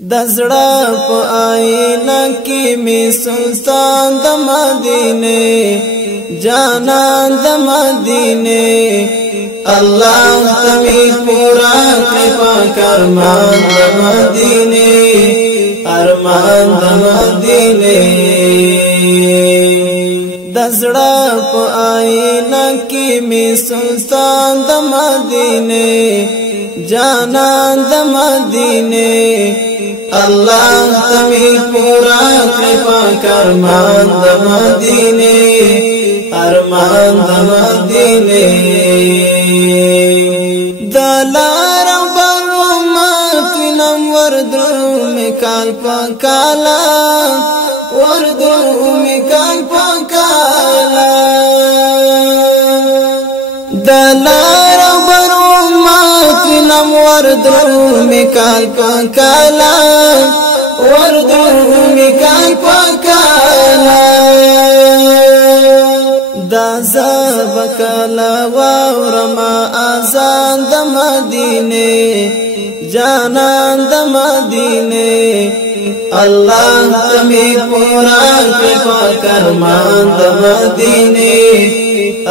دزړه په آینه کې می سلطان د مدینه جانان د مدینه الله تمی پورا کړی پاک ارمان د مدینه ارمان د مدینه دزړه په آینه کې می سلطان د مدینه جانان د مدینه الله تمی پورا کړی پاک ارمان د مدینه ارمان د مدینه دلار برمت نم وردو میکال پکالا وردو میکال پکالا دلار برمت نم وردو میکال پکالا وردو میکال پکالا دا زبکلا وورما آزان د مدینه جانان د مدینه الله تمی پورا کړی پاک ارمان د مدینه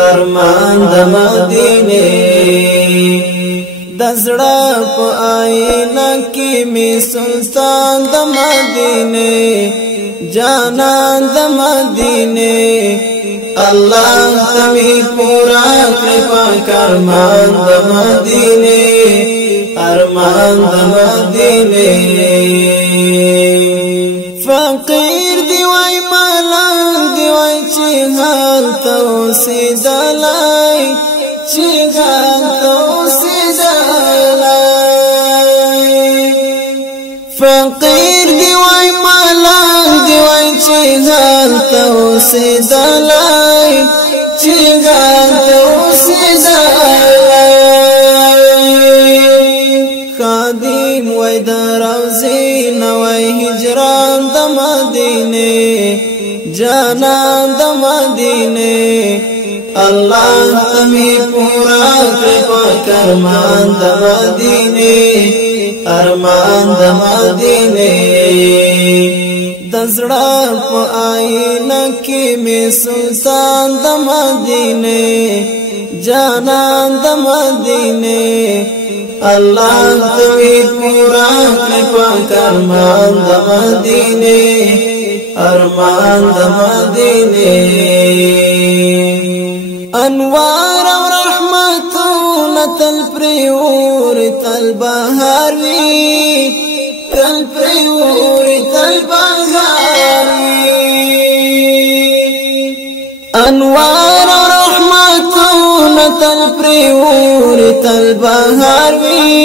ارمان د مدینه دزړه په آینه کې می سلطان د مدینه جانان د مدینه الله تمی پورا کړی پاک ارمان د مدینه ارمان د مدینه فقیر دی وای ملنګ دی وای چې حال توسیدلای چې حال توسیدلای فقیر دی وای ملنګ دی وای چې حال توسیدلای چې حال توسیدلای خادم وای دروزی نوای هجران د مدینه جانان د مدینه الله تمی پورا کړی پاک ارمان د مدینه ارمان د مدینه دزړه په آینه کې می سلطان د مدینه جانان د مدینه الله تمی پورا کړی پاک ارمان د مدینه ارمان د مدینه انوار او رحمتونه تل پریور تل بهار وی تل پریور تل بهار وی انوار او رحمتونه تل پریور تل بهار وی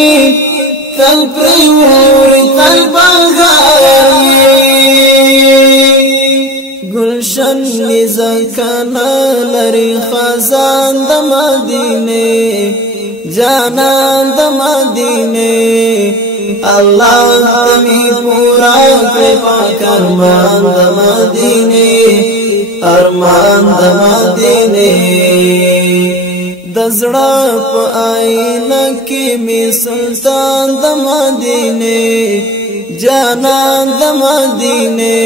تل پریور تل بهار وی گلشن نزکنا لری خزان د مدینه جانان د مدینه الله تمی پورا کړی پاک ارمان د مدینه ارمان د مدینه دزړه په آینه کې می سلطان د مدینه جانان د مدینه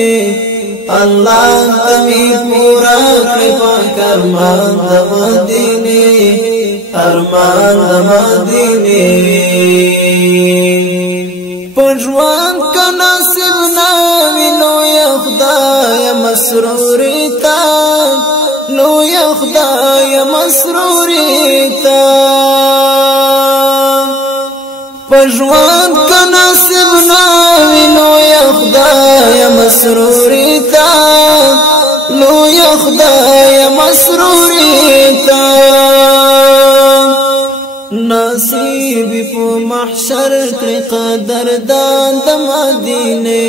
الله تمی پورا کړی پاک ارمان د مدینه ارمان د مدینه پژوان کنا سبنا وینو یا خدای مسرور تا لو یا خدای مسرور تا پژوان کنا سبنا وینو یا خدای مسرور تا لو یا خدای مسرور تا نصیب په محشر کې قدردان د مدینه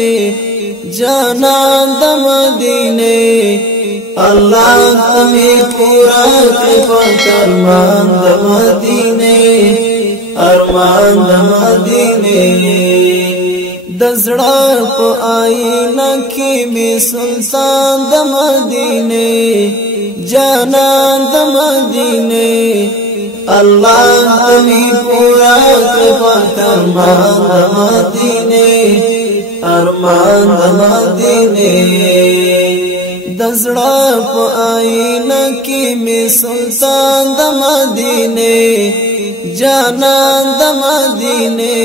جانان د مدینه الله تمی پورا کړی پاک ارمان د مدینه ارمان د مدینه دزړه په آینه کې می سلطان د مدینه جانان د مدینه الله تمی پورا کړی پاک ارمان د مدینه ارمان د مدینه دزړه په آینه کې می سلطان د مدینه جانان د مدینه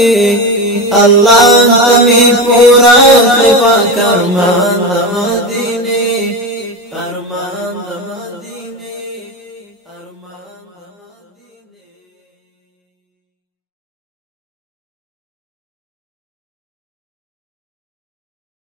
الله تمی پورا پاک ارمان د مدینه ارمان د مدینه ارمان د مدینه